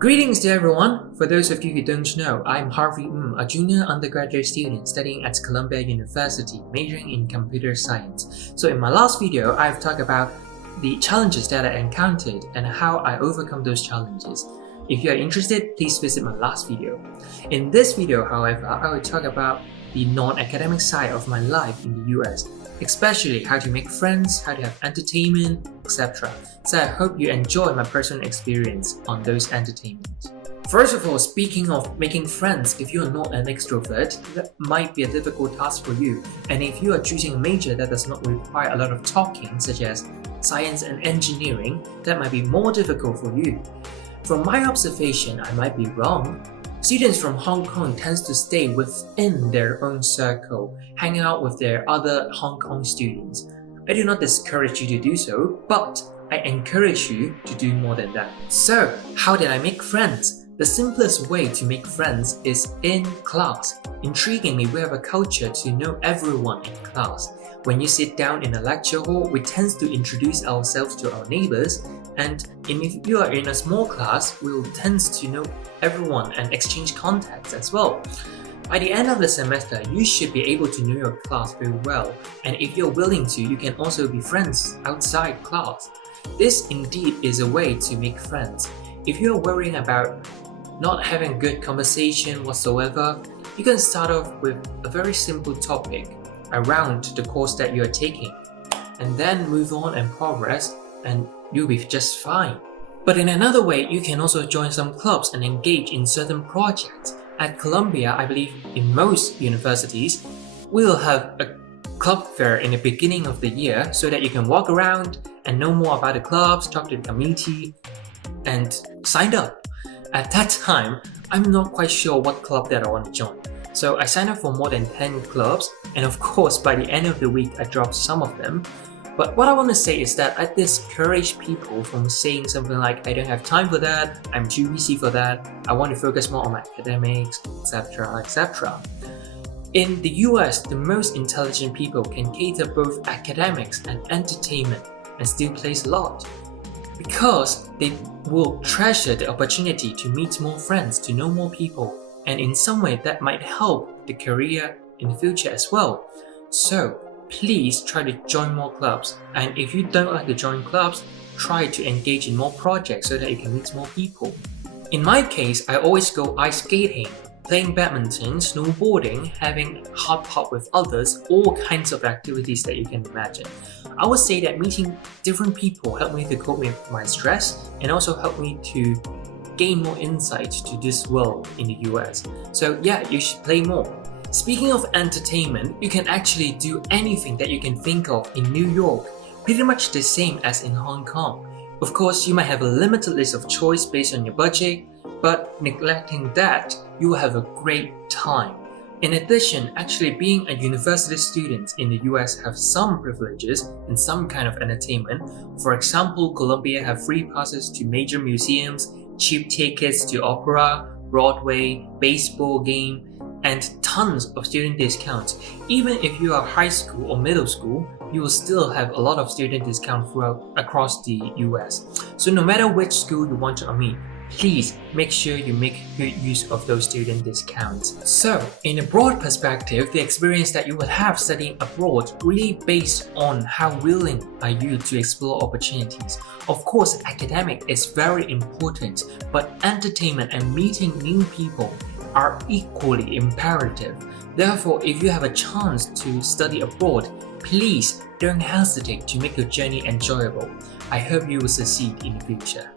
Greetings to everyone. For those of you who don't know, I'm Harvey Ng, a junior undergraduate student studying at Columbia University, majoring in computer science. So in my last video, I've talked about the challenges that I encountered and how I overcome those challenges. If you are interested, please visit my last video. In this video, however, I will talk about the non-academic side of my life in the US, especially how to make friends, how to have entertainment, etc. So I hope you enjoy my personal experience on those entertainments. First of all, speaking of making friends, if you are not an extrovert, that might be a difficult task for you. And if you are choosing a major that does not require a lot of talking, such as science and engineering, that might be more difficult for you. From my observation, I might be wrong. Students from Hong Kong tend to stay within their own circle, hanging out with their other Hong Kong students. I do not discourage you to do so, but I encourage you to do more than that. So, how did I make friends? The simplest way to make friends is in class. Intriguingly, we have a culture to know everyone in class. When you sit down in a lecture hall, we tend to introduce ourselves to our neighbors, and if you are in a small class, we will tend to know everyone and exchange contacts as well. By the end of the semester, you should be able to know your class very well, and if you're willing to, you can also be friends outside class. This indeed is a way to make friends. If you're worrying about not having good conversation whatsoever, you can start off with a very simple topic around the course that you are taking, and then move on and progress, and you'll be just fine. But in another way, you can also join some clubs and engage in certain projects. At Columbia, I believe in most universities, we'll have a club fair in the beginning of the year so that you can walk around and know more about the clubs, talk to the community, and sign up. At that time, I'm not quite sure what club that I want to join. So I signed up for more than 10 clubs, and of course by the end of the week I dropped some of them. But what I want to say is that I discourage people from saying something like, I don't have time for that, I'm too busy for that, I want to focus more on my academics, etc. etc. In the US, the most intelligent people can cater both academics and entertainment and still place a lot, because they will treasure the opportunity to meet more friends, to know more people, and in some way that might help the career in the future as well. So please try to join more clubs, and if you don't like to join clubs, try to engage in more projects so that you can meet more people. In my case, I always go ice skating, playing badminton, snowboarding, having hot pot with others, all kinds of activities that you can imagine. I would say that meeting different people helped me to cope with my stress and also helped me to gain more insight to this world in the US. So yeah, you should play more. Speaking of entertainment, you can actually do anything that you can think of in New York, pretty much the same as in Hong Kong. Of course, you might have a limited list of choice based on your budget, but neglecting that, you will have a great time. In addition, actually being a university student in the US have some privileges and some kind of entertainment. For example, Columbia have free passes to major museums, cheap tickets to opera, Broadway, baseball game, and tons of student discounts. Even if you are high school or middle school, you will still have a lot of student discount across the US. So no matter which school you want to admit, please make sure you make good use of those student discounts. So, in a broad perspective, the experience that you will have studying abroad really based on how willing are you to explore opportunities. Of course, academic is very important, but entertainment and meeting new people are equally imperative. Therefore, if you have a chance to study abroad, please don't hesitate to make your journey enjoyable. I hope you will succeed in the future.